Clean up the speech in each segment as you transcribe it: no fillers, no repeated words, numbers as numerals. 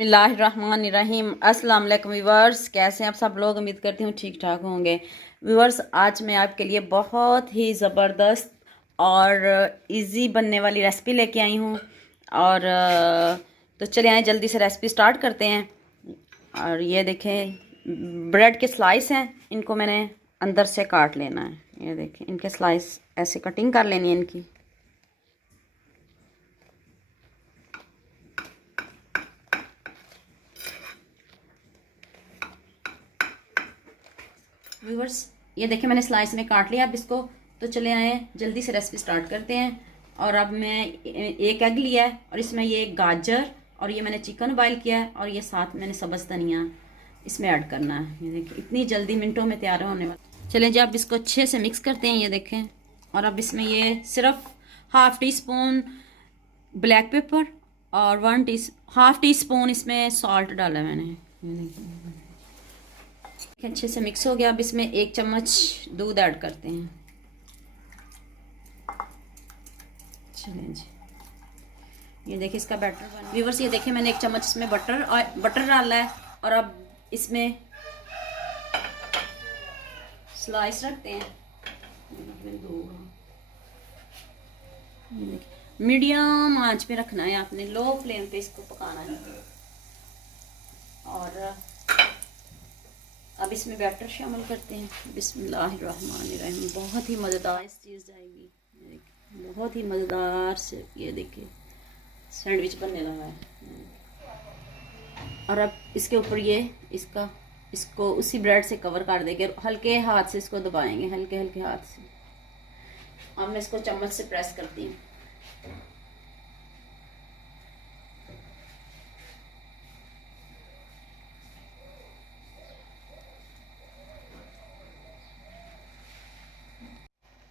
बिस्मिल्लाहिर्रहमानिर्रहीम। अस्सलाम वालेकुम व्यूअर्स, कैसे हैं आप सब लोग। उम्मीद करती हूँ ठीक ठाक होंगे। व्यूअर्स, आज मैं आपके लिए बहुत ही ज़बरदस्त और इजी बनने वाली रेसिपी लेके आई हूँ। और तो चलिए आए जल्दी से रेसिपी स्टार्ट करते हैं। और ये देखें, ब्रेड के स्लाइस हैं, इनको मैंने अंदर से काट लेना है। ये देखें, इनके स्लाइस ऐसे कटिंग कर लेनी है इनकी। व्यूअर्स, ये देखिए मैंने स्लाइस में काट लिया। अब इसको तो चले आए जल्दी से रेसिपी स्टार्ट करते हैं। और अब मैं एक एग लिया है और इसमें ये गाजर और ये मैंने चिकन बॉईल किया है और ये साथ मैंने सब्ज़ धनिया इसमें ऐड करना है। ये देखिए इतनी जल्दी मिनटों में तैयार होने वाला। चलें जी, अब इसको अच्छे से मिक्स करते हैं। ये देखें, और अब इसमें ये सिर्फ half tea spoon black pepper और हाफ़ टी स्पून इसमें सॉल्ट डाला है मैंने। ये देखिए अच्छे से मिक्स हो गया। अब इसमें 1 चम्मच दूध ऐड करते हैं। चलें जी, ये देखिए इसका बैटर बना। व्यूअर्स, ये देखिए मैंने 1 चम्मच इसमें बटर डाला है। और अब इसमें स्लाइस रखते हैं। मीडियम आंच पे रखना है आपने, लो फ्लेम पे इसको पकाना है। और अब इसमें बैटर शामिल करते हैं। बिस्मिल्लाहिर्रहमानिर्रहीम। बहुत ही मज़ेदार इस चीज़ जाएगी, बहुत ही मज़ेदार से। ये देखिए सैंडविच बनने लगा है। और अब इसके ऊपर इसको उसी ब्रेड से कवर कर देंगे। हल्के हाथ से इसको दबाएंगे, हल्के हल्के हाथ से। अब मैं इसको चम्मच से प्रेस करती हूँ।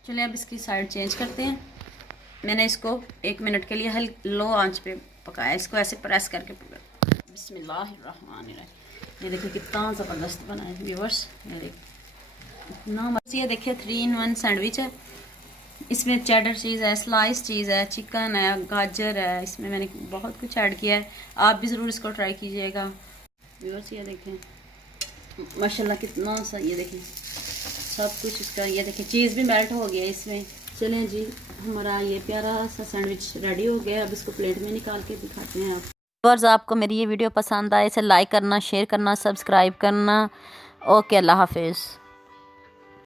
चलिए अब इसकी साइड चेंज करते हैं। मैंने इसको 1 मिनट के लिए लो आंच पे पकाया। इसको ऐसे प्रेस करके बिस्मिल्लाहिर्रहमानिर्रहीम। ये देखिए कितना ज़बरदस्त बना है व्यूअर्स। ये देखिए इतना मस्त। ये देखिए 3 in 1 सैंडविच है। इसमें चेडर चीज़ है, स्लाइस चीज़ है, चिकन है, गाजर है। इसमें मैंने बहुत कुछ ऐड किया है। आप भी ज़रूर इसको ट्राई कीजिएगा व्यूअर्स। ये देखें माशाल्लाह कितना सा, ये देखें सब कुछ इसका। ये देखिए चीज़ भी मेल्ट हो गया इसमें। चलें जी, हमारा ये प्यारा सा सैंडविच रेडी हो गया। अब इसको प्लेट में निकाल के दिखाते हैं आप। व्यूअर्स, आपको मेरी ये वीडियो पसंद आए इसे लाइक करना, शेयर करना, सब्सक्राइब करना। ओके, अल्लाह हाफिज़।